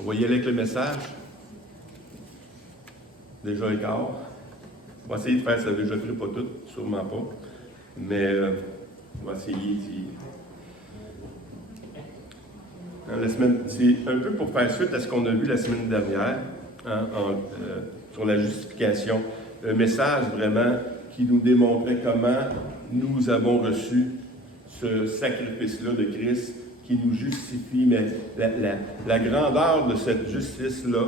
On va y aller avec le message. Déjà écart. On va essayer de faire ça. Je ne le ferai pas tout, sûrement pas. Mais on va essayer. C'est un peu pour faire suite à ce qu'on a vu la semaine dernière sur la justification. Un message vraiment qui nous démontrait comment nous avons reçu ce sacrifice-là de Christ qui nous justifie, mais la grandeur de cette justice-là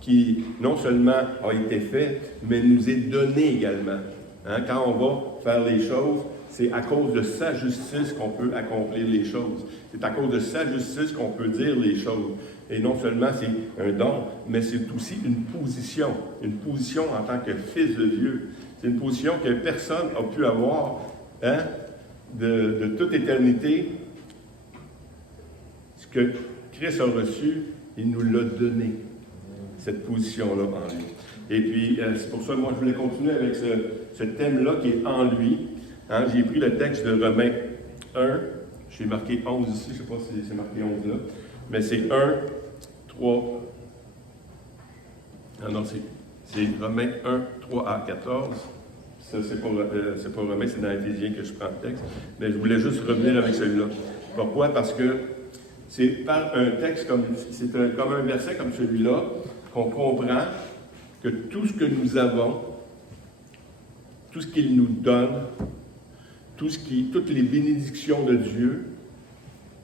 qui non seulement a été faite, mais nous est donnée également. Quand on va faire les choses, c'est à cause de sa justice qu'on peut accomplir les choses. C'est à cause de sa justice qu'on peut dire les choses. Et non seulement c'est un don, mais c'est aussi une position en tant que fils de Dieu. C'est une position que personne n'a pu avoir de toute éternité. Ce que Christ a reçu, il nous l'a donné, cette position-là en lui. Et puis, c'est pour ça que moi, je voulais continuer avec ce thème-là qui est en lui. J'ai pris le texte de Romains 1, j'ai marqué 11 ici, je ne sais pas si c'est marqué 11 là, mais c'est 1, 3. Non, c'est Romains 1, 3 à 14. Ça, c'est pas Romains, c'est dans Éphésiens que je prends le texte. Mais je voulais juste revenir avec celui-là. Pourquoi? Parce que c'est par un texte comme un verset comme celui-là qu'on comprend que tout ce que nous avons, tout ce qu'il nous donne, toutes les bénédictions de Dieu,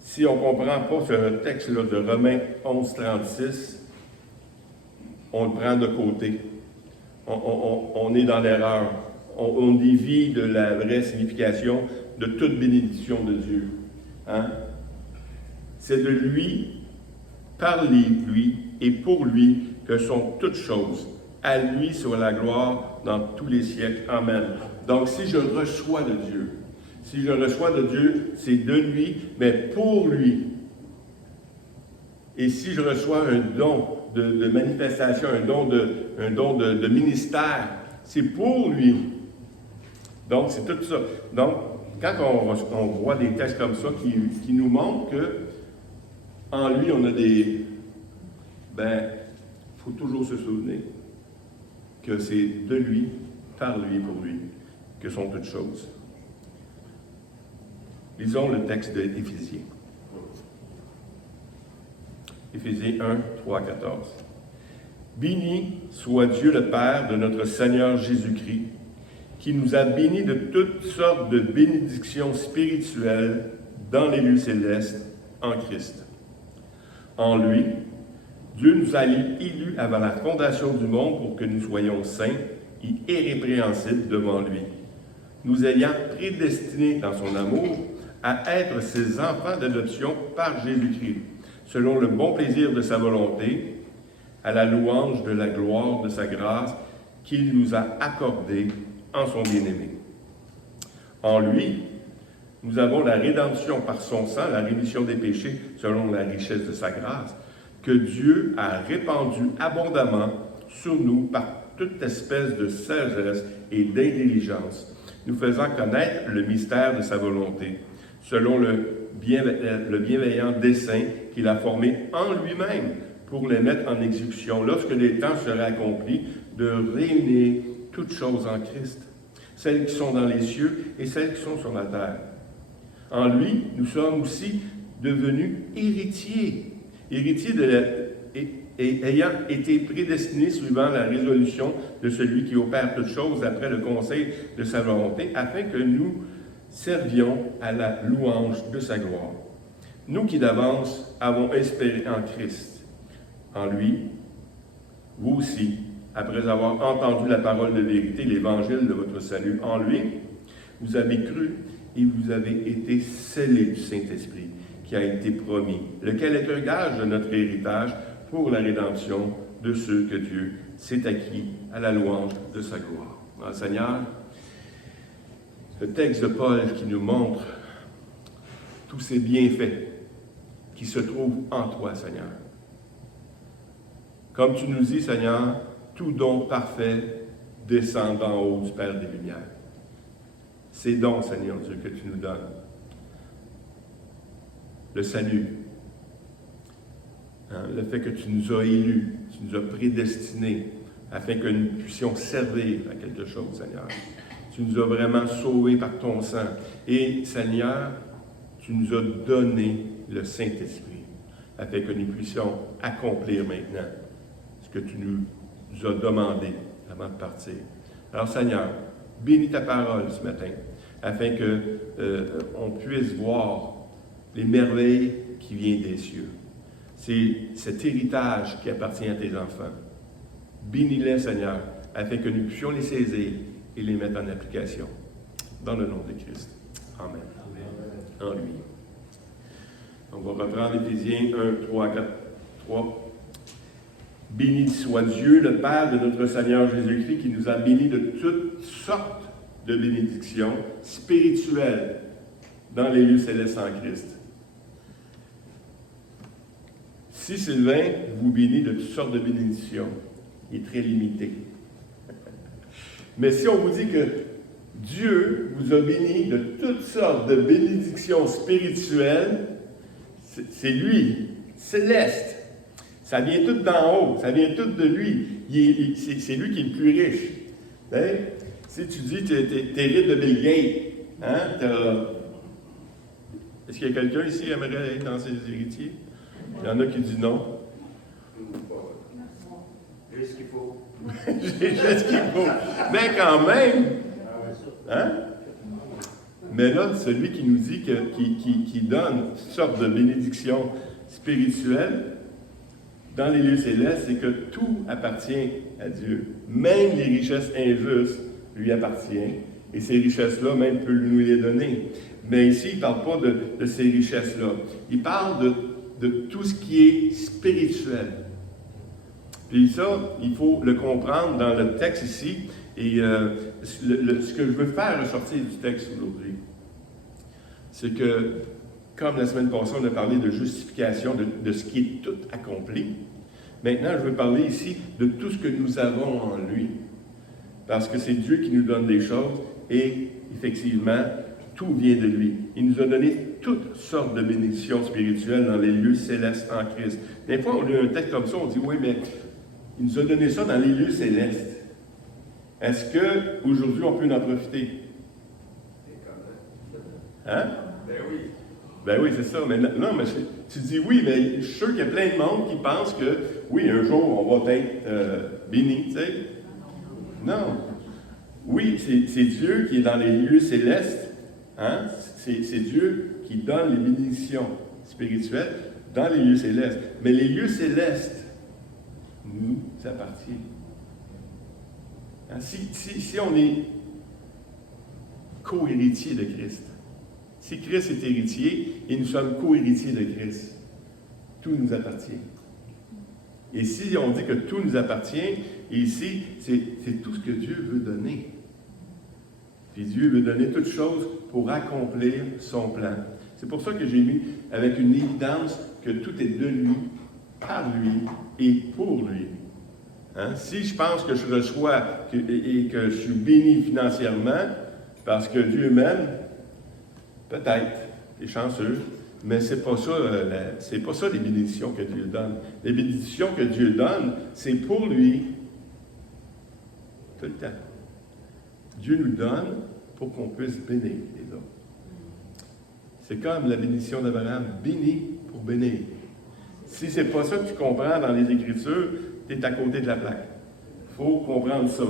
si on ne comprend pas ce texte-là de Romains 11, 36, on le prend de côté. On est dans l'erreur. On dévie de la vraie signification de toute bénédiction de Dieu. C'est de lui, par lui et pour lui que sont toutes choses. À lui soit la gloire dans tous les siècles. Amen. Donc, si je reçois de Dieu, c'est de lui, mais pour lui. Et si je reçois un don de manifestation, un don de ministère, c'est pour lui. Donc, c'est tout ça. Donc, quand on voit des textes comme ça qui nous montrent que en lui, on a des... il faut toujours se souvenir que c'est de lui, par lui et pour lui, que sont toutes choses. Lisons le texte d'Éphésiens. Éphésiens 1, 3 à 14. Béni soit Dieu le Père de notre Seigneur Jésus-Christ, qui nous a bénis de toutes sortes de bénédictions spirituelles dans les lieux célestes en Christ. En lui, Dieu nous a élus avant la fondation du monde pour que nous soyons saints et irrépréhensibles devant lui, nous ayant prédestinés dans son amour à être ses enfants d'adoption par Jésus-Christ, selon le bon plaisir de sa volonté, à la louange de la gloire de sa grâce qu'il nous a accordée en son bien-aimé. En lui, nous avons la rédemption par son sang, la rémission des péchés selon la richesse de sa grâce, que Dieu a répandue abondamment sur nous par toute espèce de sagesse et d'intelligence, nous faisant connaître le mystère de sa volonté, selon le bienveillant dessein qu'il a formé en lui-même pour les mettre en exécution, lorsque les temps seraient accomplis, de réunir toutes choses en Christ, celles qui sont dans les cieux et celles qui sont sur la terre. En lui, nous sommes aussi devenus héritiers et ayant été prédestinés suivant la résolution de celui qui opère toutes choses après le conseil de sa volonté, afin que nous servions à la louange de sa gloire. Nous qui d'avance avons espéré en Christ. En lui, vous aussi, après avoir entendu la parole de vérité, l'évangile de votre salut en lui, vous avez cru et vous avez été scellés du Saint-Esprit qui a été promis, lequel est un gage de notre héritage pour la rédemption de ceux que Dieu s'est acquis à la louange de sa gloire. Alors, Seigneur, le texte de Paul qui nous montre tous ces bienfaits qui se trouvent en toi, Seigneur. Comme tu nous dis, Seigneur, tout don parfait descend d'en haut du Père des Lumières. Ces dons, Seigneur Dieu, que tu nous donnes. Le salut, Hein, le fait que tu nous as élus, tu nous as prédestinés, afin que nous puissions servir à quelque chose, Seigneur. Tu nous as vraiment sauvés par ton sang. Et, Seigneur, tu nous as donné le Saint-Esprit, afin que nous puissions accomplir maintenant ce que tu nous as demandé avant de partir. Alors, Seigneur, bénis ta parole ce matin, afin qu'on puisse voir les merveilles qui viennent des cieux. C'est cet héritage qui appartient à tes enfants. Bénis-les, Seigneur, afin que nous puissions les saisir et les mettre en application. Dans le nom de Christ. Amen. En lui. On va reprendre Éphésiens 1, 3, 4, 3. Béni soit Dieu, le Père de notre Seigneur Jésus-Christ, qui nous a bénis de toutes sortes de bénédictions spirituelles dans les lieux célestes en Christ. Si Sylvain vous bénit de toutes sortes de bénédictions, il est très limité. Mais si on vous dit que Dieu vous a béni de toutes sortes de bénédictions spirituelles, c'est lui, céleste. Ça vient tout d'en haut, ça vient tout de lui. C'est lui qui est le plus riche. Hein? Si tu dis que tu hérites de Bill Gates, hein? Est-ce qu'il y a quelqu'un ici qui aimerait être dans ses héritiers? Il y en a qui disent non. J'ai ce qu'il faut. J'ai juste ce qu'il faut. Mais quand même, hein? Mais là, celui qui nous dit qui donne toutes sortes de bénédictions spirituelles dans les lieux célestes, c'est que tout appartient à Dieu. Même les richesses injustes lui appartiennent. Et ces richesses-là, même, peut nous les donner. Mais ici, il ne parle pas de ces richesses-là. Il parle de tout ce qui est spirituel. Puis ça, il faut le comprendre dans le texte ici. Et ce que je veux faire ressortir du texte aujourd'hui, c'est que, comme la semaine passée, on a parlé de justification, de ce qui est tout accompli. Maintenant, je veux parler ici de tout ce que nous avons en lui. Parce que c'est Dieu qui nous donne des choses et, effectivement, tout vient de lui. Il nous a donné toutes sortes de bénédictions spirituelles dans les lieux célestes en Christ. Des fois, on lit un texte comme ça, on dit, oui, mais il nous a donné ça dans les lieux célestes. Est-ce qu'aujourd'hui, on peut en profiter? Hein? Ben oui. Ben oui, c'est ça. Mais non, mais tu dis oui, mais je suis sûr qu'il y a plein de monde qui pense que, oui, un jour, on va être béni, tu sais. Non. Oui, c'est Dieu qui est dans les lieux célestes. Hein? C'est Dieu qui donne les bénédictions spirituelles dans les lieux célestes. Mais les lieux célestes nous appartiennent. Hein? Si on est co-héritier de Christ, si Christ est héritier et nous sommes co-héritiers de Christ, tout nous appartient. Et si on dit que tout nous appartient, ici, c'est tout ce que Dieu veut donner. Puis Dieu veut donner toutes choses pour accomplir son plan. C'est pour ça que j'ai mis avec une évidence que tout est de lui, par lui et pour lui. Hein? Si je pense que je reçois et que je suis béni financièrement parce que Dieu m'aime, peut-être, t'es chanceux, mais c'est pas ça les bénédictions que Dieu donne. Les bénédictions que Dieu donne, c'est pour lui tout le temps. Dieu nous donne pour qu'on puisse bénir les autres. C'est comme la bénédiction d'Abraham, béni pour bénir. Si c'est pas ça que tu comprends dans les Écritures, tu es à côté de la plaque. Il faut comprendre ça.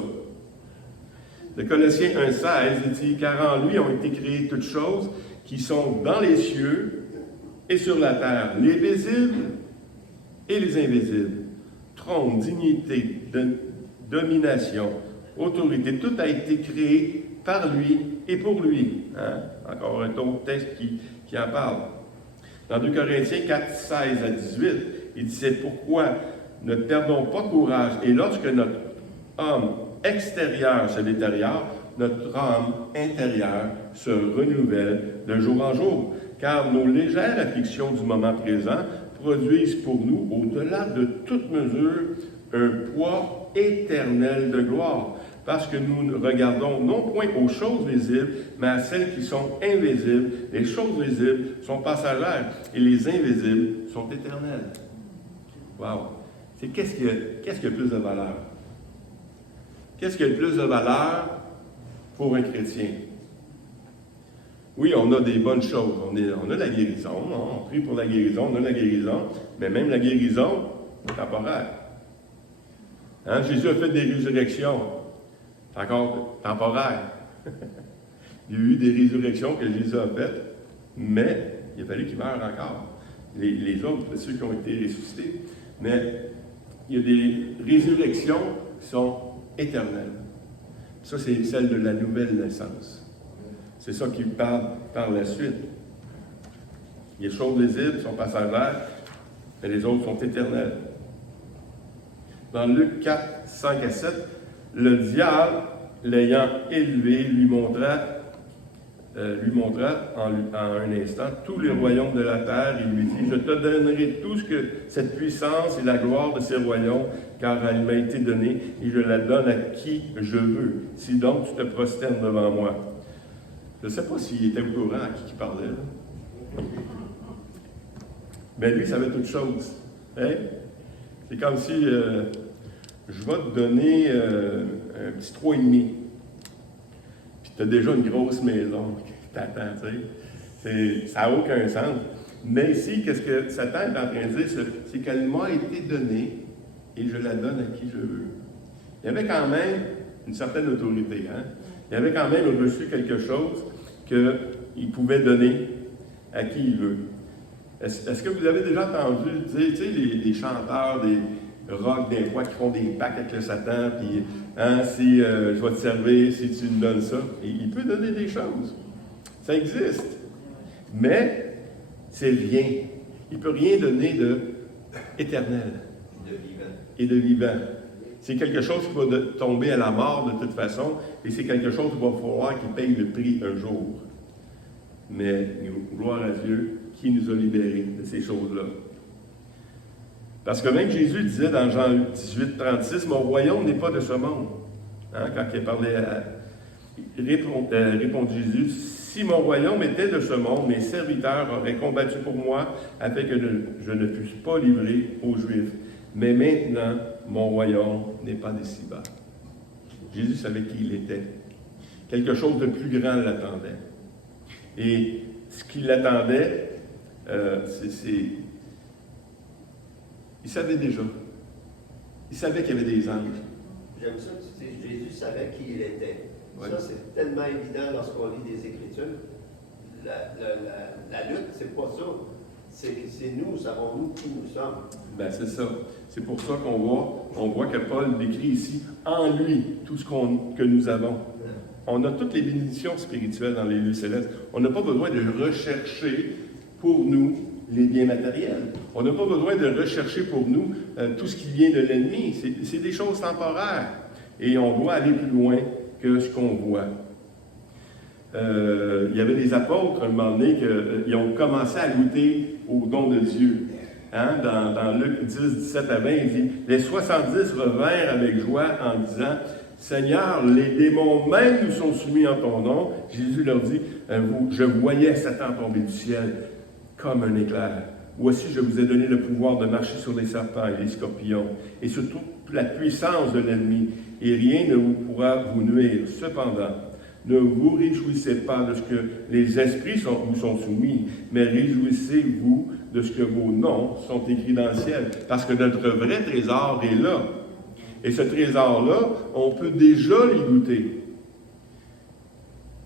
Le Colossiens 1,16 dit « Car en lui ont été créées toutes choses qui sont dans les cieux et sur la terre, les visibles et les invisibles. Trône, dignité, domination, autorité, tout a été créé par lui et pour lui. Hein? Encore un autre texte qui en parle. Dans 2 Corinthiens 4, 16 à 18, il dit « C'est pourquoi ne perdons pas courage, et lorsque notre homme extérieur se détériore, notre homme intérieur se renouvelle de jour en jour. Car nos légères afflictions du moment présent produisent pour nous, au-delà de toute mesure, un poids éternel de gloire. Parce que nous ne regardons non point aux choses visibles, mais à celles qui sont invisibles. Les choses visibles sont passagères et les invisibles sont éternelles. » Wow! C'est qu'est-ce qui a le plus de valeur? Qu'est-ce qui a le plus de valeur pour un chrétien? Oui, on a des bonnes choses. On a la guérison, on prie pour la guérison, on a la guérison, mais même la guérison est temporaire. Hein? Jésus a fait des résurrections. C'est encore temporaire. Il y a eu des résurrections que Jésus a faites, mais il a fallu qu'il meure encore. Les autres, ceux qui ont été ressuscités. Mais il y a des résurrections qui sont éternelles. Ça, c'est celle de la nouvelle naissance. C'est ça qui parle par la suite. Les choses visibles sont passagères, mais les autres sont éternelles. Dans Luc 4, 5 à 7, le diable, l'ayant élevé, lui montra en un instant tous les royaumes de la terre et lui dit, je te donnerai tout ce que cette puissance et la gloire de ces royaumes, car elle m'a été donnée et je la donne à qui je veux. Si donc tu te prosternes devant moi. Je ne sais pas s'il était au courant à qui il parlait. Là. Mais lui, il savait toutes choses. Hein? C'est comme si je vais te donner un petit 3,5. Puis tu as déjà une grosse maison qui t'attend, tu sais. Ça n'a aucun sens. Mais ici, qu'est-ce que Satan est en train de dire? C'est qu'elle m'a été donnée et je la donne à qui je veux. Il y avait quand même une certaine autorité. Hein? Il avait quand même reçu quelque chose qu'il pouvait donner à qui il veut. Est-ce que vous avez déjà entendu dire, tu sais, les chanteurs, des rock, des fois, qui font des pactes avec le Satan, puis hein, si je vais te servir, si tu me donnes ça, et il peut donner des choses. Ça existe. Mais c'est rien. Il ne peut rien donner d'éternel. Et de vivant. C'est quelque chose qui va tomber à la mort de toute façon, et c'est quelque chose qu'il va falloir qu'il paye le prix un jour. Mais, gloire à Dieu, qui nous a libérés de ces choses-là. Parce que même Jésus disait dans Jean 18, 36, « Mon royaume n'est pas de ce monde. Hein, » quand il parlait répondit Jésus, « Si mon royaume était de ce monde, mes serviteurs auraient combattu pour moi afin que je ne fusse pas livré aux Juifs. Mais maintenant, mon royaume n'est pas d'ici-bas. » Jésus savait qui il était. Quelque chose de plus grand l'attendait. Et ce qui l'attendait, il savait déjà. Il savait qu'il y avait des anges. J'aime ça que tu dis, Jésus savait qui il était. Ouais. Ça, c'est tellement évident lorsqu'on lit des Écritures. La lutte, c'est pas ça. C'est nous, savons-nous qui nous sommes. Ben, c'est ça. C'est pour ça qu'on voit que Paul décrit ici, en lui, tout ce que nous avons. On a toutes les bénédictions spirituelles dans les lieux célestes. On n'a pas besoin de rechercher pour nous les biens matériels. On n'a pas besoin de rechercher pour nous tout ce qui vient de l'ennemi. C'est des choses temporaires. Et on doit aller plus loin que ce qu'on voit. Il y avait des apôtres, à un moment donné, qui ont commencé à goûter au don de Dieu. Hein? Dans Luc 10, 17 à 20, il dit « Les 70 revinrent avec joie en disant « Seigneur, les démons même nous sont soumis en ton nom. » Jésus leur dit « Je voyais Satan tomber du ciel comme un éclair. Voici, je vous ai donné le pouvoir de marcher sur les serpents et les scorpions, et sur toute la puissance de l'ennemi, et rien ne vous pourra vous nuire. Cependant, ne vous réjouissez pas de ce que les esprits vous sont soumis, mais réjouissez-vous de ce que vos noms sont écrits dans le ciel. Parce que notre vrai trésor est là. Et ce trésor-là, on peut déjà l'y goûter.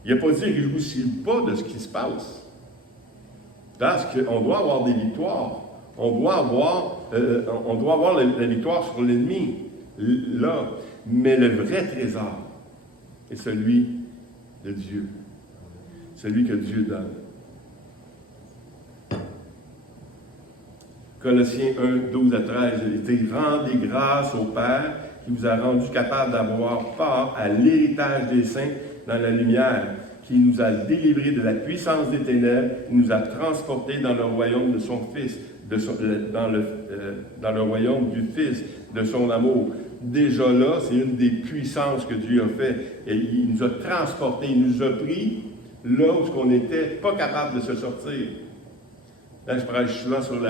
Il n'a pas dit « réjouissez-vous pas de ce qui se passe ». Parce qu'on doit avoir des victoires. On doit avoir la victoire sur l'ennemi, là. Mais le vrai trésor est celui de Dieu. Celui que Dieu donne. Colossiens 1, 12 à 13. Rendez grâce au Père qui vous a rendu capable d'avoir part à l'héritage des saints dans la lumière, qui nous a délivrés de la puissance des ténèbres, qui nous a transportés dans le royaume de son Fils, dans le royaume du Fils, de son amour. Déjà là, c'est une des puissances que Dieu a fait. Et il nous a transportés, il nous a pris là où on n'était pas capable de se sortir. Là, je prêche souvent sur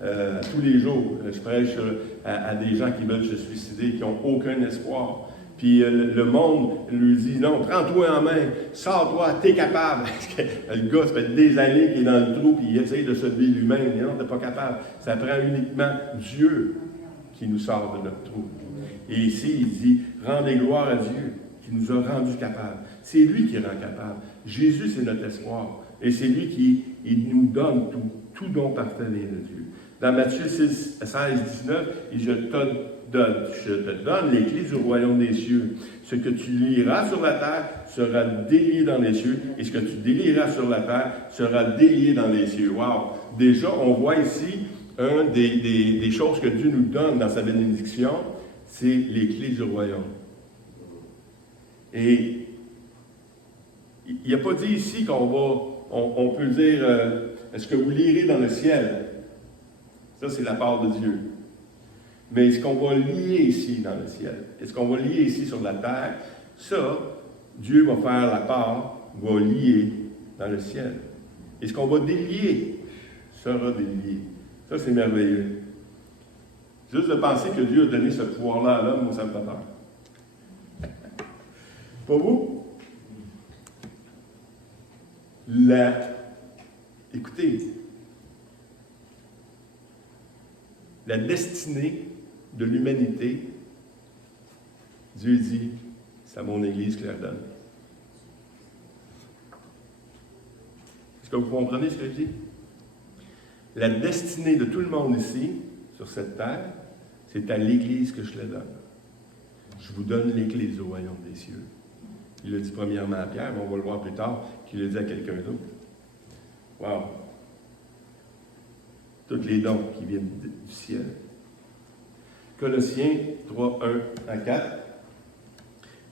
tous les jours. Je prêche à des gens qui veulent se suicider, qui n'ont aucun espoir. Puis le monde lui dit, non, prends-toi en main, sors-toi, t'es capable. Le gars, ça fait des années qu'il est dans le trou, puis il essaye de se lever lui-même. Il dit, non, t'es pas capable. Ça prend uniquement Dieu qui nous sort de notre trou. Et ici, il dit, rendez gloire à Dieu, qui nous a rendus capables. C'est lui qui rend capable. Jésus, c'est notre espoir. Et c'est lui qui nous donne tout. Tout don parfait vient de Dieu. Dans Matthieu 16, 19, il dit, je te donne les clés du royaume des cieux. Ce que tu lieras sur la terre sera délié dans les cieux, et ce que tu délieras sur la terre sera délié dans les cieux. Wow! Déjà, on voit ici des choses que Dieu nous donne dans sa bénédiction, c'est les clés du royaume. Et il n'a pas dit ici on peut dire, est-ce que vous lirez dans le ciel? Ça, c'est la part de Dieu. Mais est-ce qu'on va lier ici dans le ciel? Est-ce qu'on va lier ici sur la terre? Ça, Dieu va faire la part, va lier dans le ciel. Est-ce qu'on va délier? Sera délié. Ça, c'est merveilleux. Juste de penser que Dieu a donné ce pouvoir-là à l'homme, moi, ça me fait peur. Pas vous? Écoutez, la destinée de l'humanité, Dieu dit, c'est à mon Église qu'il la donne. Est-ce que vous comprenez ce que je dis? La destinée de tout le monde ici, sur cette terre, c'est à l'Église que je la donne. Je vous donne les clés du royaume des cieux. Il l'a dit premièrement à Pierre, mais on va le voir plus tard, qu'il l'a dit à quelqu'un d'autre. Wow! Tous les dons qui viennent du ciel. Colossiens 3, 1 à 4.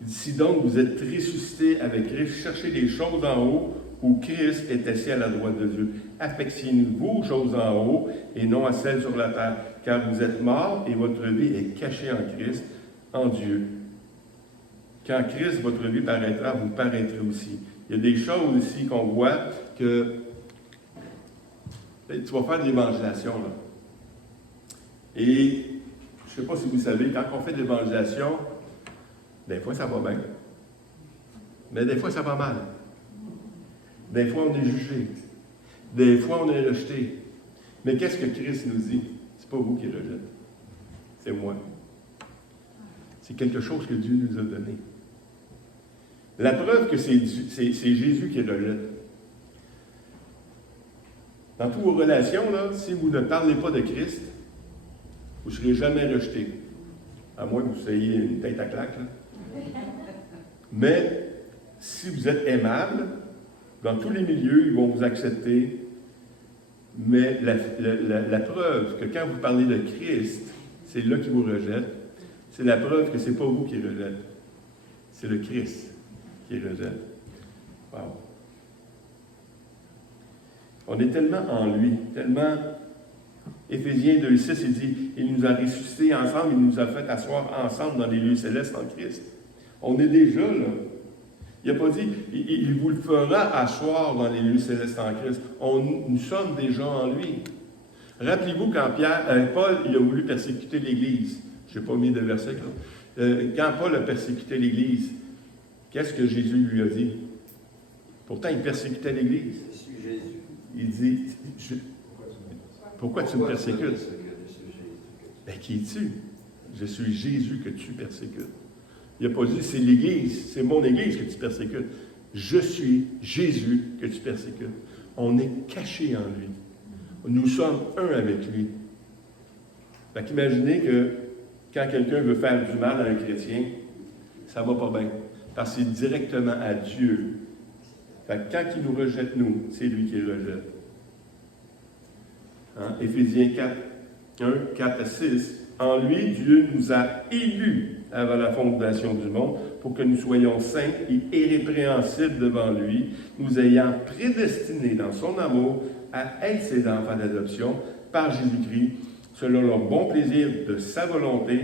Il dit, si donc vous êtes ressuscités avec Christ, cherchez les choses en haut où Christ est assis à la droite de Dieu. Affectionnez-vous aux choses en haut et non à celles sur la terre, car vous êtes morts et votre vie est cachée en Christ, en Dieu. Quand Christ, votre vie paraîtra, vous paraîtrez aussi. Il y a des choses ici qu'on voit que tu vas faire de l'évangélisation, là. Et je ne sais pas si vous savez, quand on fait de l'évangélisation, des fois ça va bien. Mais des fois ça va mal. Des fois on est jugé. Des fois on est rejeté. Mais qu'est-ce que Christ nous dit? C'est pas vous qui rejetez. C'est moi. C'est quelque chose que Dieu nous a donné. La preuve que c'est Jésus qui rejette. Dans toutes vos relations, là, si vous ne parlez pas de Christ, vous ne serez jamais rejeté. À moins que vous soyez une tête à claque. Là. Mais si vous êtes aimable, dans tous les milieux, ils vont vous accepter. Mais la preuve que quand vous parlez de Christ, c'est là qu'ils vous rejettent. C'est la preuve que ce n'est pas vous qui rejette. C'est le Christ qui rejette. Wow. On est tellement en lui, tellement... Éphésiens 2,6, il dit, il nous a ressuscités ensemble, il nous a fait asseoir ensemble dans les lieux célestes en Christ. On est déjà là. Il n'a pas dit, il vous le fera asseoir dans les lieux célestes en Christ. Nous sommes déjà en lui. Rappelez-vous quand Paul il a voulu persécuter l'Église. Je n'ai pas mis de verset là. Quand Paul a persécuté l'Église, qu'est-ce que Jésus lui a dit? Pourtant, il persécutait l'Église. Je suis Jésus. Il dit, pourquoi tu me persécutes? Ben, qui es-tu? Je suis Jésus que tu persécutes. Il n'a pas dit, c'est l'Église, c'est mon Église que tu persécutes. Je suis Jésus que tu persécutes. On est caché en lui. Nous sommes un avec lui. Fait qu'imaginez que quand quelqu'un veut faire du mal à un chrétien, ça ne va pas bien. Parce que c'est directement à Dieu. Fait que quand il nous rejette, nous, c'est lui qui le rejette. Hein? Éphésiens 4, 1, 4 à 6. En lui, Dieu nous a élus avant la fondation du monde pour que nous soyons saints et irrépréhensibles devant lui, nous ayant prédestinés dans son amour à être ses enfants d'adoption par Jésus-Christ, selon le bon plaisir de sa volonté,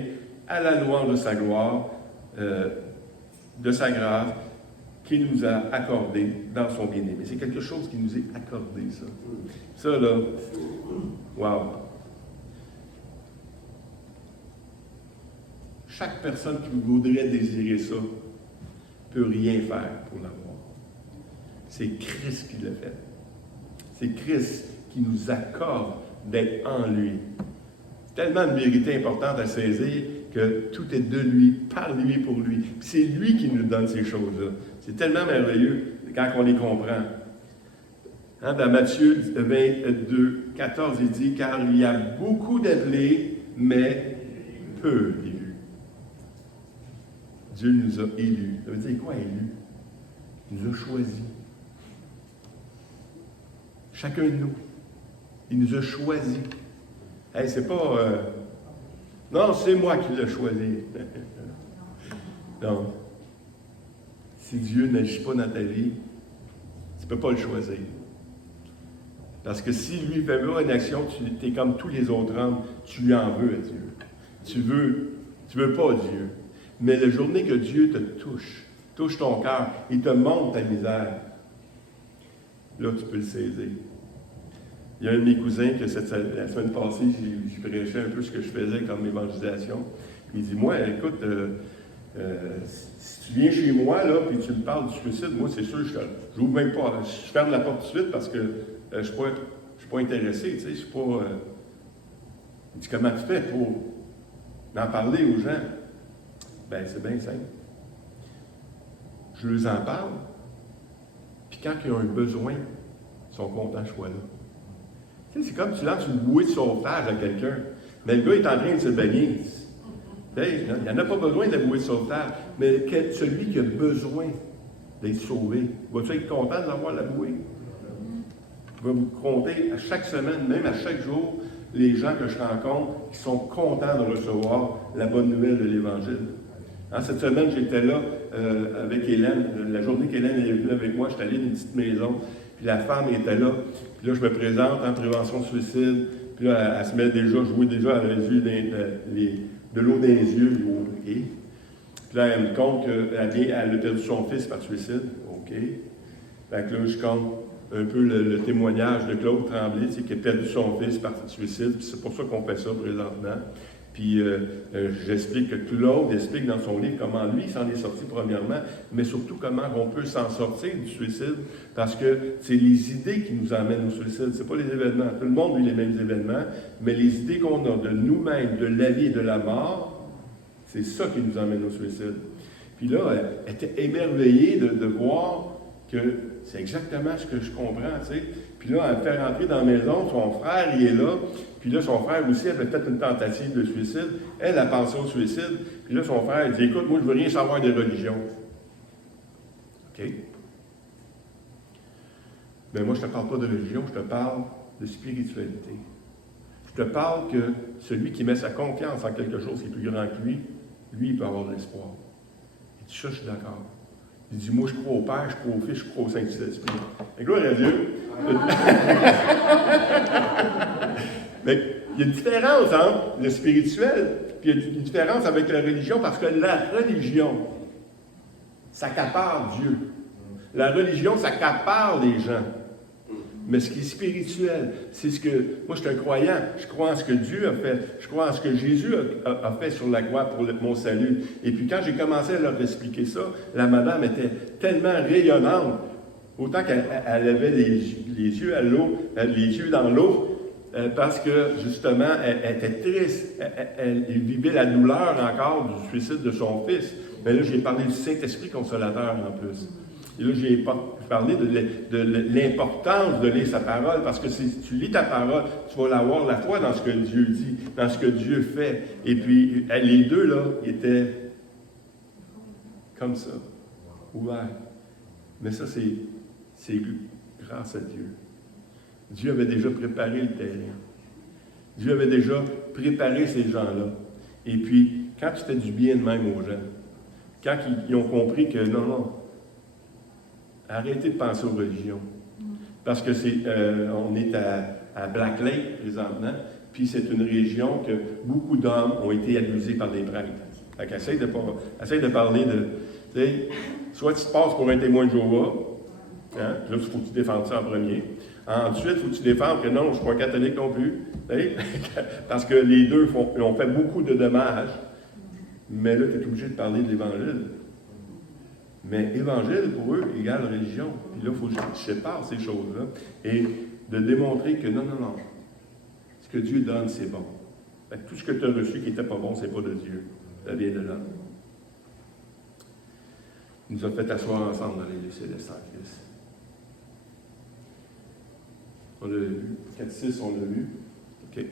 à la louange de sa gloire, de sa grâce, qu'il nous a accordé dans son bien-aimé. C'est quelque chose qui nous est accordé, ça. Ça, là, wow! chaque personne qui voudrait désirer ça ne peut rien faire pour l'avoir. C'est Christ qui l'a fait. C'est Christ qui nous accorde d'être en lui. C'est tellement une vérité importante à saisir que tout est de lui, par lui, pour lui. Puis c'est lui qui nous donne ces choses-là. C'est tellement merveilleux quand on les comprend. Hein, dans Matthieu 22, 14, il dit « Car il y a beaucoup d'appelés, mais peu d'élus. » Dieu nous a élus. Ça veut dire quoi, élus? Il nous a choisis. Chacun de nous. Il nous a choisis. Hey, c'est pas... non, c'est moi qui l'ai choisi. Non. Si Dieu n'agit pas dans ta vie, tu ne peux pas le choisir. Parce que si lui fait une action, tu es comme tous les autres hommes, tu lui en veux à Dieu. Tu veux pas Dieu. Mais la journée que Dieu te touche ton cœur, il te montre ta misère, là, tu peux le saisir. Il y a un de mes cousins que la semaine passée, j'ai prêché un peu ce que je faisais comme évangélisation. Il dit, moi, écoute, si tu viens chez moi, là, puis tu me parles du suicide, moi, c'est sûr, je n'ouvre même pas. Je ferme la porte tout de suite parce que je ne suis pas intéressé, tu sais, je suis pas... Il dit, comment tu fais pour en parler aux gens? Ben, c'est bien simple. Je leur en parle, puis quand ils ont un besoin, ils sont contents que je sois là. Tu sais, c'est comme tu lances une bouée de sauvetage à quelqu'un, mais le gars est en train de se baigner. Il n'y en a pas besoin de la bouée de sauvetage, mais celui qui a besoin d'être sauvé, vas-tu être content d'avoir la bouée? Je vais vous compter à chaque semaine, même à chaque jour, les gens que je rencontre qui sont contents de recevoir la bonne nouvelle de l'Évangile. Hein, cette semaine, j'étais là avec Hélène. La journée qu'Hélène est venue avec moi, j'étais allé dans une petite maison. Puis la femme était là. Puis là, je me présente en prévention de suicide. Puis là, elle se met déjà, jouer déjà à les yeux de l'eau dans les yeux. OK. Puis là, elle me compte qu'elle a perdu son fils par suicide. OK. Fait que là, je compte un peu le témoignage de Claude Tremblay, c'est qu'il a perdu son fils par suicide. Puis c'est pour ça qu'on fait ça présentement. Puis j'explique que Claude explique dans son livre comment lui s'en est sorti premièrement, mais surtout comment on peut s'en sortir du suicide, parce que c'est les idées qui nous amènent au suicide, c'est pas les événements. Tout le monde vit les mêmes événements, mais les idées qu'on a de nous-mêmes, de la vie et de la mort, c'est ça qui nous amène au suicide. Puis là, elle était émerveillée de voir que c'est exactement ce que je comprends, tu sais. Puis là, elle me fait rentrer dans la maison, son frère, il est là. Puis là, son frère aussi avait fait une tentative de suicide. Elle a pensé au suicide. Puis là, son frère, il dit, écoute, moi, je veux rien savoir des religions. OK? Mais moi, je ne te parle pas de religion, je te parle de spiritualité. Je te parle que celui qui met sa confiance en quelque chose qui est plus grand que lui, il peut avoir de l'espoir. Il dit, ça, je suis d'accord. Il dit, moi, je crois au Père, je crois au Fils, je crois au Saint-Esprit. Gloire à Dieu. Mais il y a une différence entre le spirituel, puis il y a une différence avec la religion, parce que la religion, ça accapare Dieu. La religion, ça accapare les gens. Mais ce qui est spirituel, c'est ce que... Moi, je suis un croyant. Je crois en ce que Dieu a fait. Je crois en ce que Jésus a fait sur la croix pour mon salut. Et puis, quand j'ai commencé à leur expliquer ça, la madame était tellement rayonnante. Autant qu'elle avait les yeux à l'eau, les yeux dans l'eau, parce que, justement, elle était triste. Elle vivait la douleur encore du suicide de son fils. Mais là, j'ai parlé du Saint-Esprit consolateur en plus. Et là, j'ai parlé de l'importance de lire sa parole, parce que si tu lis ta parole, tu vas avoir la foi dans ce que Dieu dit, dans ce que Dieu fait. Et puis, les deux, là, étaient comme ça, ouverts. Mais ça, c'est grâce à Dieu. Dieu avait déjà préparé le terrain. Dieu avait déjà préparé ces gens-là. Et puis, quand tu fais du bien de même aux gens, quand ils ont compris que non, arrêtez de penser aux religions. Parce que on est à Black Lake présentement, puis c'est une région que beaucoup d'hommes ont été abusés par des prêtres. Fait qu'essaye de parler de... Tu sais, soit tu te passes pour un témoin de Jéhovah, hein, là, il faut que tu défendes ça en premier. Ensuite, il faut que tu défendes que non, je ne suis pas catholique non plus. Parce que les deux ont fait beaucoup de dommages. Mais là, tu es obligé de parler de l'Évangile. Mais Évangile, pour eux, égale religion. Puis là, il faut que je sépare ces choses-là. Et de démontrer que non. Ce que Dieu donne, c'est bon. Fait que tout ce que tu as reçu qui n'était pas bon, c'est pas de Dieu. Ça vient de l'homme. Il nous a fait asseoir ensemble dans les lieux célestes en Christ. On l'a vu. 4-6, on l'a vu. OK.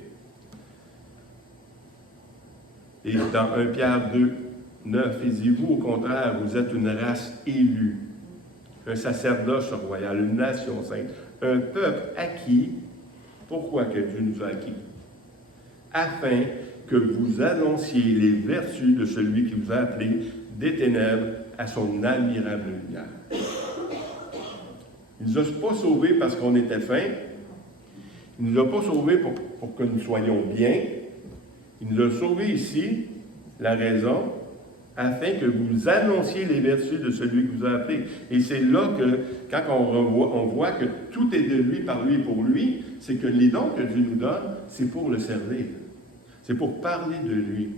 Et dans 1 Pierre 2, 9, il dit, vous, au contraire, vous êtes une race élue, un sacerdoce royal, une nation sainte, un peuple acquis. Pourquoi que Dieu nous a acquis? Afin que vous annonciez les vertus de celui qui vous a appelé des ténèbres à son admirable lumière. Il ne nous a pas sauvés parce qu'on était fin. Il ne nous a pas sauvés pour que nous soyons bien. Il nous a sauvés ici, la raison, afin que vous annonciez les vertus de celui qui vous a appelé. Et c'est là que, quand on voit que tout est de lui, par lui et pour lui, c'est que les dons que Dieu nous donne, c'est pour le servir. C'est pour parler de lui.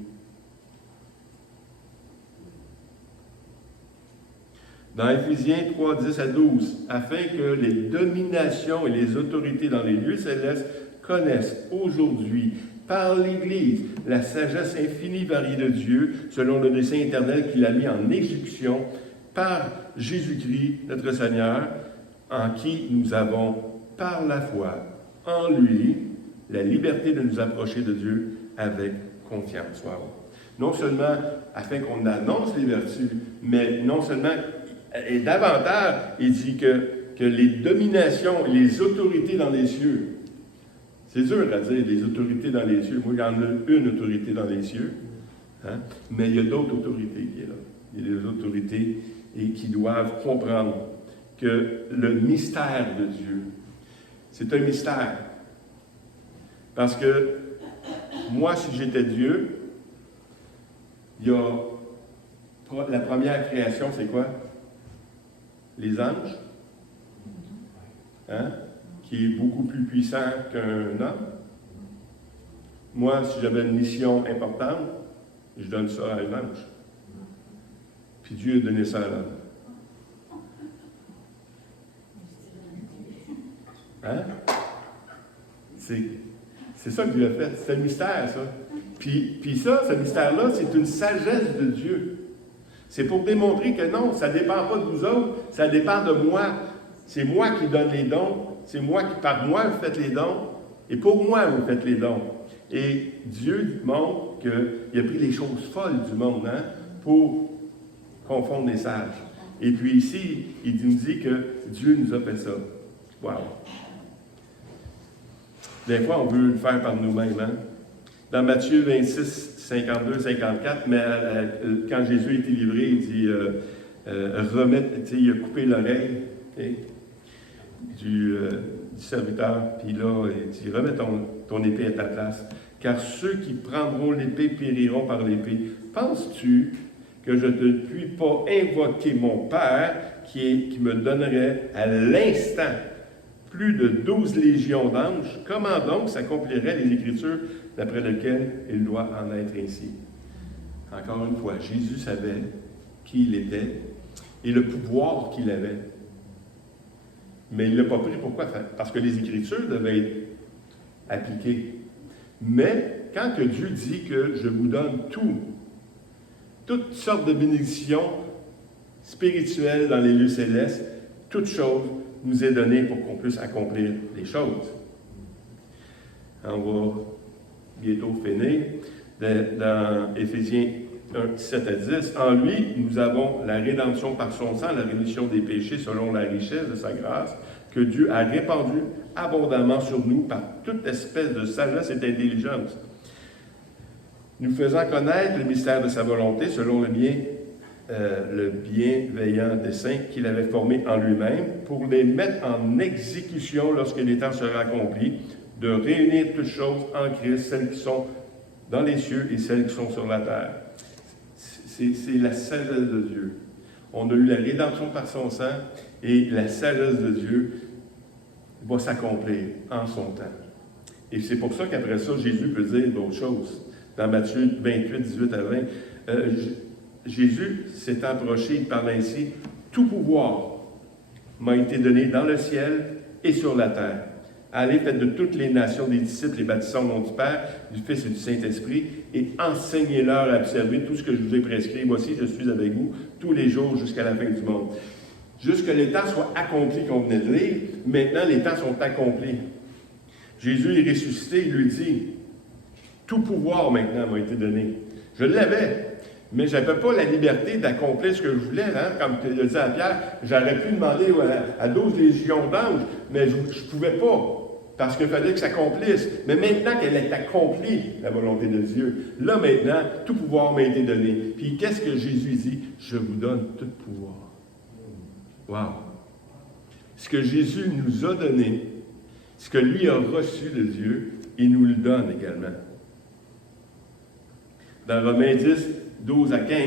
Dans Éphésiens 3, 10 à 12, afin que les dominations et les autorités dans les lieux célestes connaissent aujourd'hui, par l'Église, la sagesse infinie variée de Dieu, selon le dessein éternel qu'il a mis en exécution par Jésus-Christ, notre Seigneur, en qui nous avons, par la foi, en lui, la liberté de nous approcher de Dieu avec confiance. Wow. Non seulement afin qu'on annonce les vertus, mais non seulement, et davantage, il dit que les dominations, les autorités dans les cieux, c'est dur à dire, les autorités dans les cieux. Moi, il y en a une autorité dans les cieux, hein? Mais il y a d'autres autorités qui sont là. Il y a des autorités qui doivent comprendre que le mystère de Dieu, c'est un mystère. Parce que moi, si j'étais Dieu, il y a la première création, c'est quoi? Les anges. Hein? Qui est beaucoup plus puissant qu'un homme. Moi, si j'avais une mission importante, je donne ça à un ange. Puis Dieu a donné ça à l'homme. Hein? C'est ça que Dieu a fait. C'est un mystère, ça. Puis ça, ce mystère-là, c'est une sagesse de Dieu. C'est pour démontrer que non, ça ne dépend pas de vous autres, ça dépend de moi. C'est moi qui donne les dons. C'est moi qui, par moi, vous faites les dons, et pour moi, vous faites les dons. Et Dieu montre qu'il a pris les choses folles du monde, hein, pour confondre les sages. Et puis ici, il nous dit que Dieu nous a fait ça. Wow! Des fois, on veut le faire par nous-mêmes. Hein? Dans Matthieu 26, 52, 54, mais quand Jésus a été livré, il dit il a coupé l'oreille. Okay? Du serviteur, puis là, il dit, remets ton épée à ta place, car ceux qui prendront l'épée périront par l'épée. Penses-tu que je ne puis pas invoquer mon Père qui me donnerait à l'instant plus de 12 légions d'anges? Comment donc s'accompliraient les Écritures d'après lesquelles il doit en être ainsi? Encore une fois, Jésus savait qui il était et le pouvoir qu'il avait. Mais il ne l'a pas pris. Pourquoi? Parce que les Écritures devaient être appliquées. Mais quand que Dieu dit que je vous donne toutes sortes de bénédictions spirituelles dans les lieux célestes, toute chose nous est donnée pour qu'on puisse accomplir les choses. On va bientôt finir. Dans Éphésiens 1, 7 à 10, en lui, nous avons la rédemption par son sang, la rémission des péchés selon la richesse de sa grâce, que Dieu a répandue abondamment sur nous par toute espèce de sagesse et d'intelligence, nous faisant connaître le mystère de sa volonté selon le bienveillant dessein qu'il avait formé en lui-même, pour les mettre en exécution lorsque les temps seraient accomplis, de réunir toutes choses en Christ, celles qui sont dans les cieux et celles qui sont sur la terre. C'est la sagesse de Dieu. On a eu la rédemption par son sang et la sagesse de Dieu va s'accomplir en son temps. Et c'est pour ça qu'après ça, Jésus peut dire d'autres choses. dans Matthieu 28, 18 à 20. Jésus s'est approché, il parle ainsi, « Tout pouvoir m'a été donné dans le ciel et sur la terre. Allez, faites de toutes les nations des disciples, les baptisants au nom du Père, du Fils et du Saint-Esprit, et enseignez-leur à observer tout ce que je vous ai prescrit. Voici, je suis avec vous tous les jours jusqu'à la fin du monde. » Jusque les temps soient accomplis qu'on venait de lire, maintenant les temps sont accomplis. Jésus est ressuscité, il lui dit, « Tout pouvoir maintenant m'a été donné. » Je l'avais, mais je n'avais pas la liberté d'accomplir ce que je voulais. Hein? Comme tu l'as dit à Pierre, j'aurais pu demander à 12 légions d'anges, mais je ne pouvais pas, parce qu'il fallait que ça accomplisse. Mais maintenant qu'elle est accomplie, la volonté de Dieu, là maintenant, tout pouvoir m'a été donné. Puis qu'est-ce que Jésus dit? « Je vous donne tout pouvoir. » Wow! Ce que Jésus nous a donné, ce que lui a reçu de Dieu, il nous le donne également. Dans Romains 10, 12 à 15,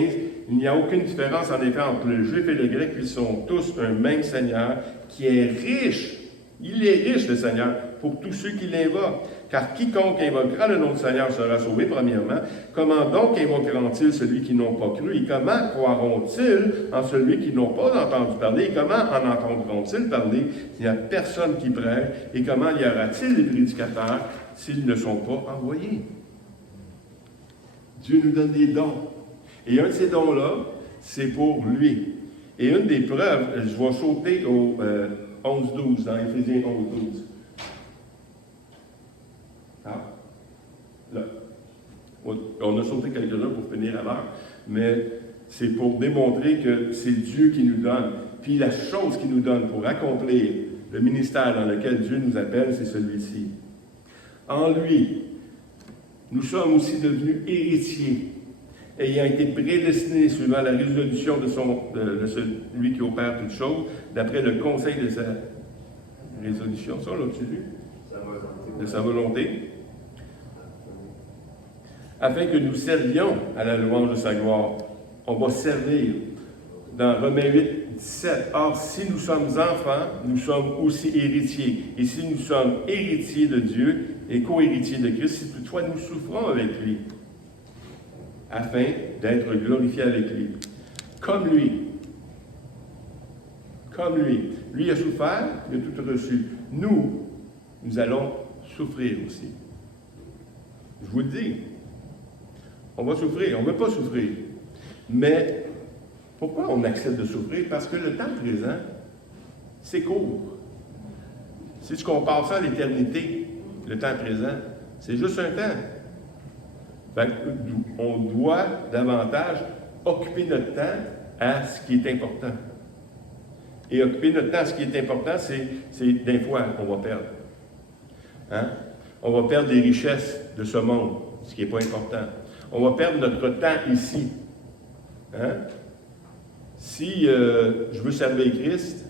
il n'y a aucune différence en effet entre le juif et le grec, ils sont tous un même Seigneur qui est riche. Il est riche, le Seigneur, pour tous ceux qui l'invoquent. Car quiconque invoquera le nom du Seigneur sera sauvé, premièrement. Comment donc invoqueront-ils celui qui n'ont pas cru? Et comment croiront-ils en celui qui n'ont pas entendu parler? Et comment en entendront-ils parler s'il n'y a personne qui prêche? Et comment y aura-t-il des prédicateurs s'ils ne sont pas envoyés? Dieu nous donne des dons. Et un de ces dons-là, c'est pour lui. Et une des preuves, je vais sauter au 11-12, dans Éphésiens 11-12. Ah, là. On a sauté quelques-uns pour finir à l'heure, mais c'est pour démontrer que c'est Dieu qui nous donne. Puis la chose qu'il nous donne pour accomplir le ministère dans lequel Dieu nous appelle, c'est celui-ci. En lui, nous sommes aussi devenus héritiers, ayant été prédestinés suivant la résolution de celui qui opère toutes choses, d'après le conseil de sa résolution. Ça, l'as-tu lu? De sa volonté. Afin que nous servions à la louange de sa gloire. On va servir. Dans Romains 8, 17. Or, si nous sommes enfants, nous sommes aussi héritiers. Et si nous sommes héritiers de Dieu et co-héritiers de Christ, si toutefois nous souffrons avec lui, afin d'être glorifiés avec lui. Comme lui. Comme lui. Lui a souffert, il a tout reçu. Nous allons souffrir aussi. Je vous le dis. On va souffrir. On ne veut pas souffrir. Mais pourquoi on accepte de souffrir? Parce que le temps présent, c'est court. Si tu compares ça à l'éternité, le temps présent, c'est juste un temps. Fait on doit davantage occuper notre temps à ce qui est important. Et occuper notre temps à ce qui est important, c'est des fois qu'on va perdre. Hein? On va perdre des richesses de ce monde, ce qui n'est pas important. On va perdre notre temps ici. Hein? Si je veux servir Christ,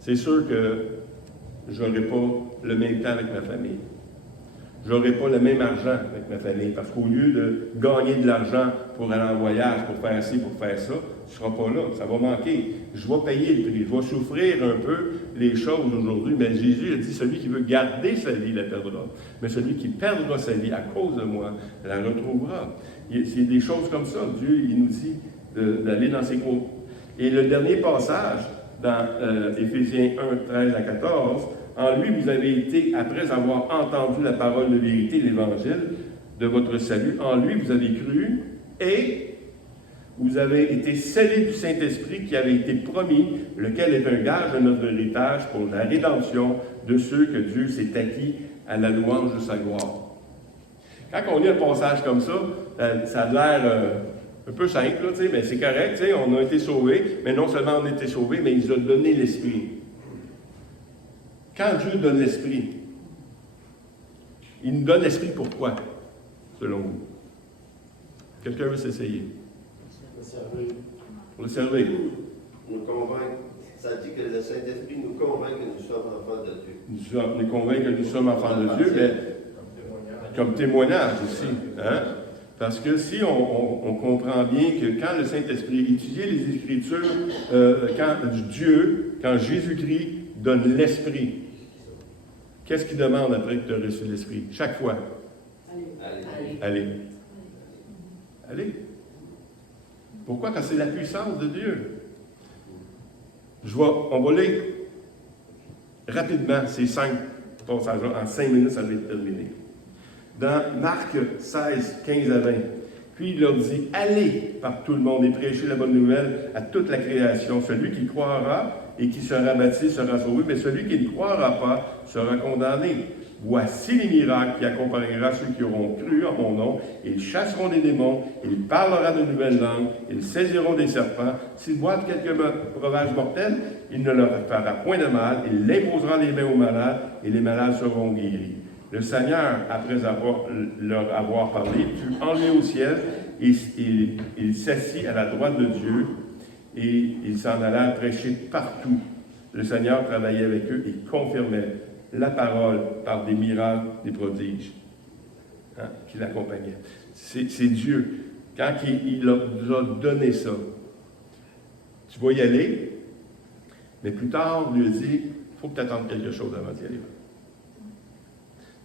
c'est sûr que je n'aurai pas le même temps avec ma famille. Je n'aurai pas le même argent avec ma famille, parce qu'au lieu de gagner de l'argent pour aller en voyage, pour faire ci, pour faire ça, tu ne seras pas là, ça va manquer. Je vais payer le prix, je vais souffrir un peu les choses aujourd'hui, mais Jésus a dit, celui qui veut garder sa vie la perdra, mais celui qui perdra sa vie à cause de moi, la retrouvera. C'est des choses comme ça, Dieu il nous dit d'aller dans ses cours. Et le dernier passage, dans Éphésiens 1, 13 à 14, en lui, vous avez été, après avoir entendu la parole de vérité, l'évangile de votre salut, en lui, vous avez cru et vous avez été scellés du Saint-Esprit qui avait été promis, lequel est un gage de notre héritage pour la rédemption de ceux que Dieu s'est acquis à la louange de sa gloire. Quand on lit un passage comme ça, ça a l'air un peu simple, là, mais c'est correct, on a été sauvés, mais non seulement on a été sauvés, mais il nous a donné l'Esprit. Quand Dieu donne l'Esprit, il nous donne l'Esprit pourquoi, selon vous? Quelqu'un veut s'essayer? Pour le servir. Nous convaincre. Ça dit que le Saint-Esprit nous convainc que nous sommes enfants de Dieu. Nous convainc que nous sommes enfants de Dieu, mais comme témoignage aussi. Hein? Parce que si on comprend bien que quand le Saint-Esprit, étudiez les Écritures, quand Jésus-Christ donne l'Esprit, qu'est-ce qu'il demande après que tu as reçu l'Esprit? Chaque fois. Allez. allez. Allez. Pourquoi? Parce que c'est la puissance de Dieu. On va lire rapidement ces 5 passages-là. En 5 minutes, ça va être terminé. Dans Marc 16, 15 à 20, puis il leur dit, allez par tout le monde et prêchez la bonne nouvelle à toute la création. Celui qui croira et qui sera baptisé sera sauvé, mais celui qui ne croira pas sera condamné. Voici les miracles qui accompagnera ceux qui auront cru en mon nom. Ils chasseront des démons, ils parleront de nouvelles langues, ils saisiront des serpents. S'ils boivent quelques breuvages mortels, il ne leur fera point de mal. Il imposera les mains aux malades et les malades seront guéris. Le Seigneur, après leur avoir parlé, fut enlevé au ciel et il s'assit à la droite de Dieu et il s'en alla prêcher partout. Le Seigneur travaillait avec eux et confirmait la parole par des miracles, des prodiges qui l'accompagnaient. C'est Dieu. Quand il nous a donné ça, tu vas y aller, mais plus tard, il lui a dit, il faut que tu attendes quelque chose avant d'y aller.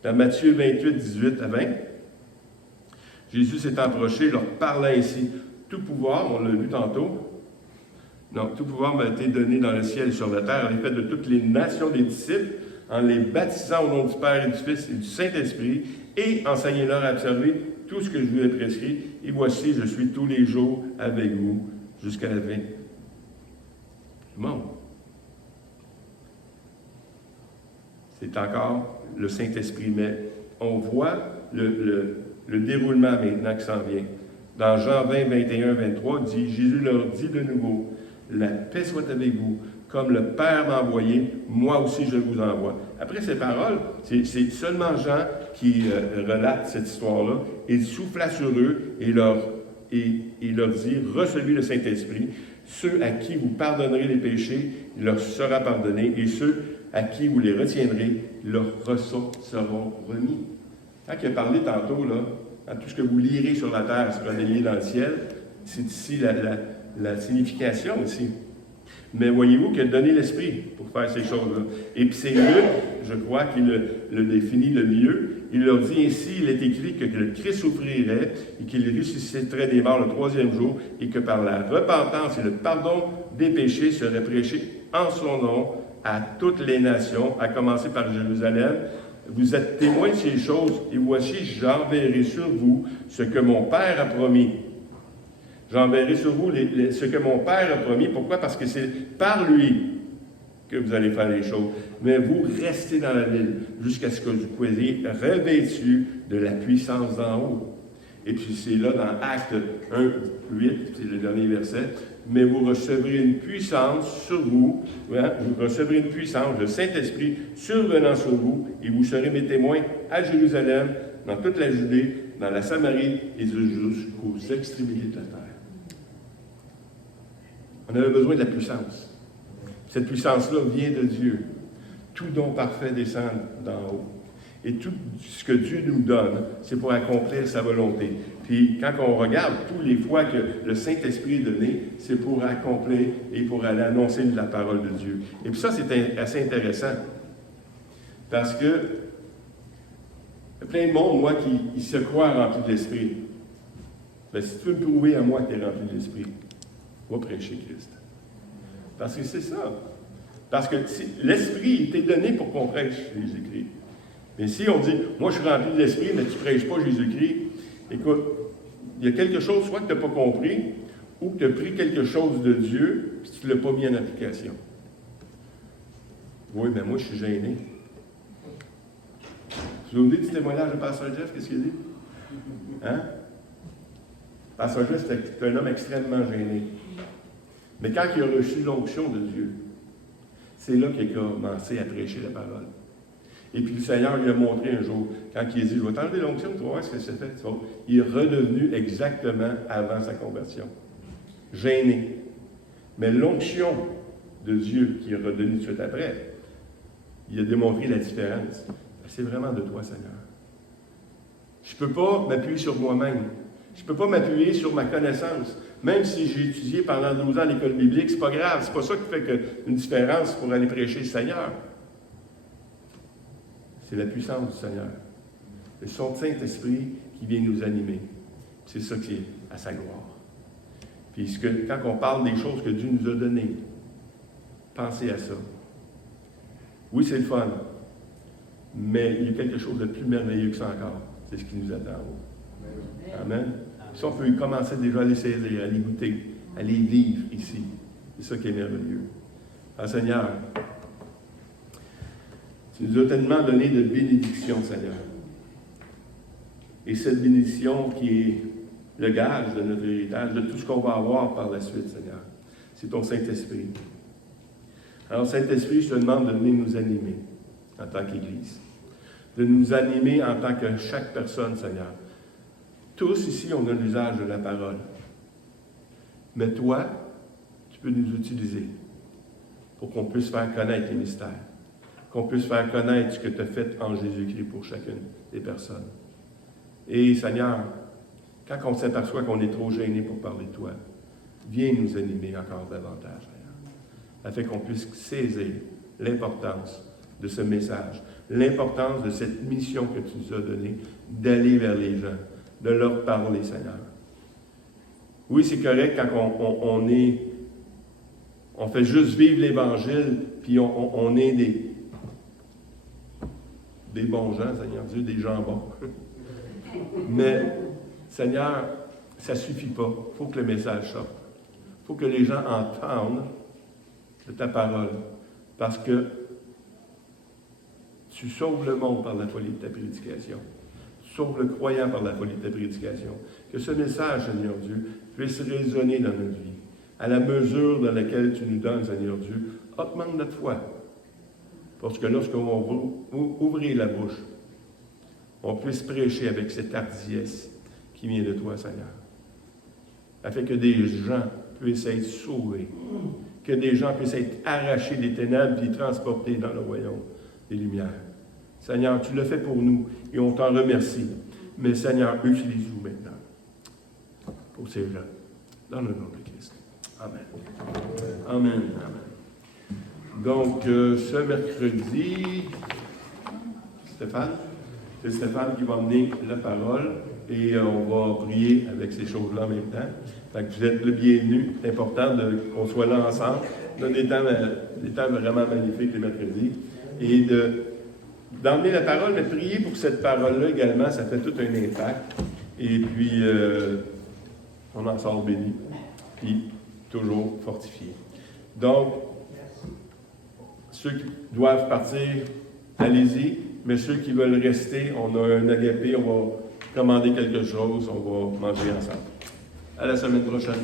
Dans Matthieu 28, 18 à 20, Jésus s'est approché, leur parlant ainsi. Tout pouvoir, on l'a vu tantôt, donc tout pouvoir m'a été donné dans le ciel et sur la terre, en effet, de toutes les nations des disciples, en les baptisant au nom du Père et du Fils et du Saint-Esprit, et enseignez-leur à observer tout ce que je vous ai prescrit. Et voici, je suis tous les jours avec vous jusqu'à la fin du monde. C'est encore le Saint-Esprit, mais on voit le déroulement maintenant qui s'en vient. Dans Jean 20, 21, 23, Jésus leur dit de nouveau, « La paix soit avec vous. Comme le Père m'a envoyé, moi aussi je vous envoie. » Après ces paroles, c'est seulement Jean qui relate cette histoire-là. Il souffla sur eux et leur dit, « Recevez le Saint-Esprit. Ceux à qui vous pardonnerez les péchés, il leur sera pardonné, et ceux à qui vous les retiendrez, leurs ressorts seront remis. » Quand il a parlé tantôt, là, à tout ce que vous lirez sur la terre sera délié dans le ciel, c'est ici la signification aussi. Mais voyez-vous qu'il a donné l'Esprit pour faire ces choses-là. Et puis c'est Luc, je crois, qui le définit le mieux. Il leur dit ainsi, il est écrit que le Christ souffrirait et qu'il ressusciterait des morts le 3e jour et que par la repentance et le pardon des péchés serait prêché en son nom à toutes les nations, à commencer par Jérusalem. Vous êtes témoins de ces choses et voici, j'enverrai sur vous ce que mon Père a promis. J'enverrai sur vous ce que mon Père a promis. Pourquoi? Parce que c'est par lui que vous allez faire les choses. Mais vous restez dans la ville jusqu'à ce que vous soyez revêtus de la puissance d'en haut. Et puis c'est là dans Actes 1, 8, c'est le dernier verset. Mais vous recevrez une puissance sur vous, vous recevrez une puissance, le Saint-Esprit survenant sur vous, et vous serez mes témoins à Jérusalem, dans toute la Judée, dans la Samarie et jusqu'aux extrémités de la terre. On avait besoin de la puissance. Cette puissance-là vient de Dieu. Tout don parfait descend d'en haut. Et tout ce que Dieu nous donne, c'est pour accomplir sa volonté. Puis quand on regarde, toutes les fois que le Saint-Esprit est donné, c'est pour accomplir et pour aller annoncer la parole de Dieu. Et puis ça, c'est assez intéressant. Parce que il y a plein de monde, moi, qui se croient remplis de l'Esprit. Bien, si tu veux me prouver à moi que tu es rempli de l'Esprit, va prêcher Christ. Parce que c'est ça. Parce que l'Esprit était donné pour qu'on prêche Jésus-Christ. Mais si on dit, moi je suis rempli de l'Esprit, mais tu ne prêches pas Jésus-Christ, écoute, il y a quelque chose, soit que tu n'as pas compris, ou que tu as pris quelque chose de Dieu, puis tu ne l'as pas mis en application. Oui, mais moi je suis gêné. Tu vous dites du témoignage de Pasteur Jeff, qu'est-ce qu'il a dit? Hein? Pasteur Jeff, c'est un homme extrêmement gêné. Mais quand il a reçu l'onction de Dieu, c'est là qu'il a commencé à prêcher la parole. Et puis le Seigneur lui a montré un jour, quand il a dit, je vais t'enlever l'onction, tu vas voir ce que c'est fait. Il est redevenu exactement avant sa conversion. Gêné. Mais l'onction de Dieu qui est redevenue tout de suite après, il a démontré la différence. C'est vraiment de toi, Seigneur. Je ne peux pas m'appuyer sur moi-même. Je ne peux pas m'appuyer sur ma connaissance. Même si j'ai étudié pendant 12 ans à l'école biblique, c'est pas grave. C'est pas ça qui fait une différence pour aller prêcher le Seigneur. C'est la puissance du Seigneur. C'est son Saint-Esprit qui vient nous animer. C'est ça qui est à sa gloire. Puis quand on parle des choses que Dieu nous a données, pensez à ça. Oui, c'est le fun, mais il y a quelque chose de plus merveilleux que ça encore. C'est ce qui nous attend en haut. Amen. Ça, on peut commencer déjà à les saisir, à les goûter, à les vivre ici. C'est ça qui est merveilleux. Ah, Seigneur, tu nous as tellement donné de bénédictions, Seigneur. Et cette bénédiction qui est le gage de notre héritage, de tout ce qu'on va avoir par la suite, Seigneur, c'est ton Saint-Esprit. Alors, Saint-Esprit, je te demande de venir nous animer en tant qu'Église, de nous animer en tant que chaque personne, Seigneur. Tous ici, on a l'usage de la parole. Mais toi, tu peux nous utiliser pour qu'on puisse faire connaître les mystères, qu'on puisse faire connaître ce que tu as fait en Jésus-Christ pour chacune des personnes. Et Seigneur, quand on s'aperçoit qu'on est trop gêné pour parler de toi, viens nous animer encore davantage, Seigneur, afin qu'on puisse saisir l'importance de ce message, l'importance de cette mission que tu nous as donnée, d'aller vers les gens, de leur parler, Seigneur. Oui, c'est correct quand on fait juste vivre l'Évangile, puis on est des bons gens, Seigneur Dieu, des gens bons. Mais, Seigneur, ça ne suffit pas. Il faut que le message sorte. Il faut que les gens entendent de ta parole. Parce que tu sauves le monde par la folie de ta prédication. Tu sauves le croyant par la folie de ta prédication. Que ce message, Seigneur Dieu, puisse résonner dans notre vie. À la mesure dans laquelle tu nous donnes, Seigneur Dieu, augmente notre foi. Parce que lorsqu'on va ouvrir la bouche, on puisse prêcher avec cette hardiesse qui vient de toi, Seigneur. Afin que des gens puissent être sauvés. Que des gens puissent être arrachés des ténèbres et transportés dans le royaume des lumières. Seigneur, tu le fais pour nous et on t'en remercie. Mais Seigneur, utilise-nous maintenant pour ces gens. Dans le nom de Christ. Amen. Amen. Amen. Donc, ce mercredi, c'est Stéphane qui va mener la parole et on va prier avec ces choses-là en même temps. Fait que vous êtes le bienvenu. C'est important qu'on soit là ensemble. On a des temps vraiment magnifiques les mercredis. Et d'emmener la parole, mais prier pour cette parole-là également, ça fait tout un impact. Et puis, on en sort béni. Puis, toujours fortifié. Donc, ceux qui doivent partir, allez-y. Mais ceux qui veulent rester, on a un agapé, on va commander quelque chose, on va manger ensemble. À la semaine prochaine.